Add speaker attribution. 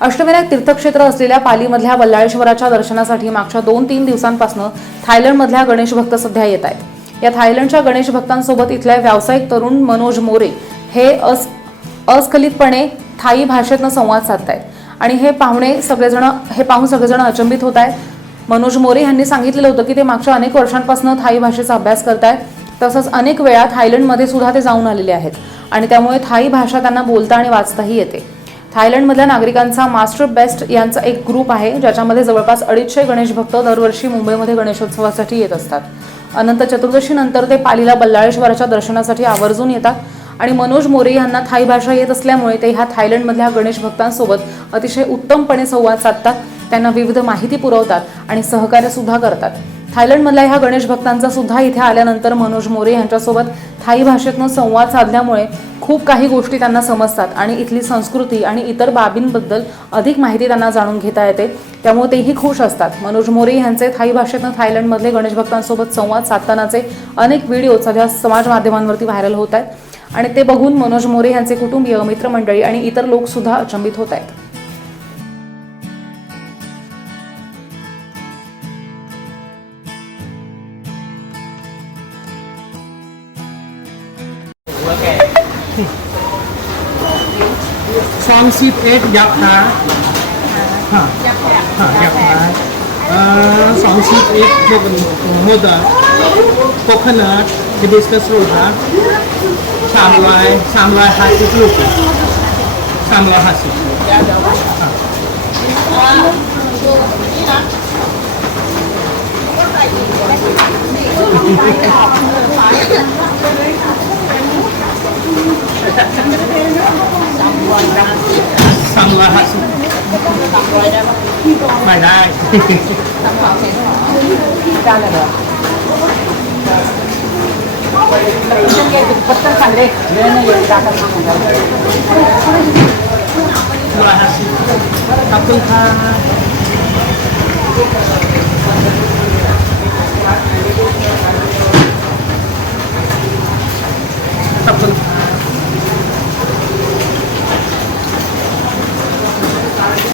Speaker 1: अष्टविनायक तीर्थक्षेत्र असलेल्या पालीमधल्या वल्लाळेश्वराच्या दर्शनासाठी मागच्या दोन तीन दिवसांपासून थायलंडमधल्या गणेश भक्त सध्या येत आहेत. या थायलंडच्या गणेश भक्तांसोबत इथल्या व्यावसायिक तरुण मनोज मोरे हे अस अस्खलितपणे थाई भाषेतनं संवाद साधतायत. आणि हे पाहुणे सगळेजण हे पाहून सगळेजण अचंबित होत आहेत मनोज मोरे यांनी सांगितलेलं होतं की ते मागच्या अनेक वर्षांपासून थाई भाषेचा अभ्यास करतायत. तसंच अनेक वेळा थायलंडमध्ये सुद्धा ते जाऊन आलेले आहेत. आणि त्यामुळे थाई भाषा त्यांना बोलता आणि वाचताही येते. थायलंडमधल्या नागरिकांचा मास्टर बेस्ट यांचा एक ग्रुप आहे ज्याच्यामध्ये जवळपास अडीचशे गणेश भक्त दरवर्षी मुंबईमध्ये गणेशोत्सवासाठी येत असतात. अनंत चतुर्दशीनंतर ते पालीला बल्लाळेश्वराच्या दर्शनासाठी आवर्जून येतात आणि मनोज मोरे यांना थाई भाषा येत असल्यामुळे ते ह्या थायलंडमधल्या गणेश भक्तांसोबत अतिशय उत्तमपणे संवाद साधतात त्यांना विविध माहिती पुरवतात आणि सहकार्य सुद्धा करतात. थायलंडमधल्या ह्या गणेश भक्तांचा सुद्धा इथे आल्यानंतर मनोज मोरे यांच्यासोबत थाई भाषेतनं संवाद साधल्यामुळे खूप काही गोष्टी त्यांना समजतात आणि इथली संस्कृती आणि इतर बाबींबद्दल अधिक माहिती त्यांना जाणून घेता येते. त्यामुळे तेही खुश असतात. मनोज मोरे यांचे थाई भाषेतनं थायलंडमधले गणेश भक्तांसोबत संवाद साधतानाचे अनेक व्हिडिओ सध्या समाज माध्यमांवरती व्हायरल होत आहेत. आणि ते बघून मनोज मोरे यांचे कुटुंबीय मित्रमंडळी आणि इतर लोकसुद्धा अचंबित होत आहेत.
Speaker 2: สองสิบเอ็ดยับฮะฮะยับษ์ยักษ์ะสองสิบเอ็ดเกี่ยวกับโมเดลโคคนัทฮิบิสกัสรูนะสามร้อยสามร้อยห้าสิบลูกสามร้อยห้าสิบนี่นะ สั่งละสามร้อยห้าสิบสามร้อยได้
Speaker 3: ไหมไม่ได้
Speaker 2: สามร้อยเซ็นหรอที่การอะ
Speaker 4: ไรเหรอ ಪತ್ತರ್ ಕಂಡ್ರೆ ಏನು ಹೇಳ್ದಾಗ ತಪ್ಪು ಖಾ
Speaker 2: ขอบคุณค่ะ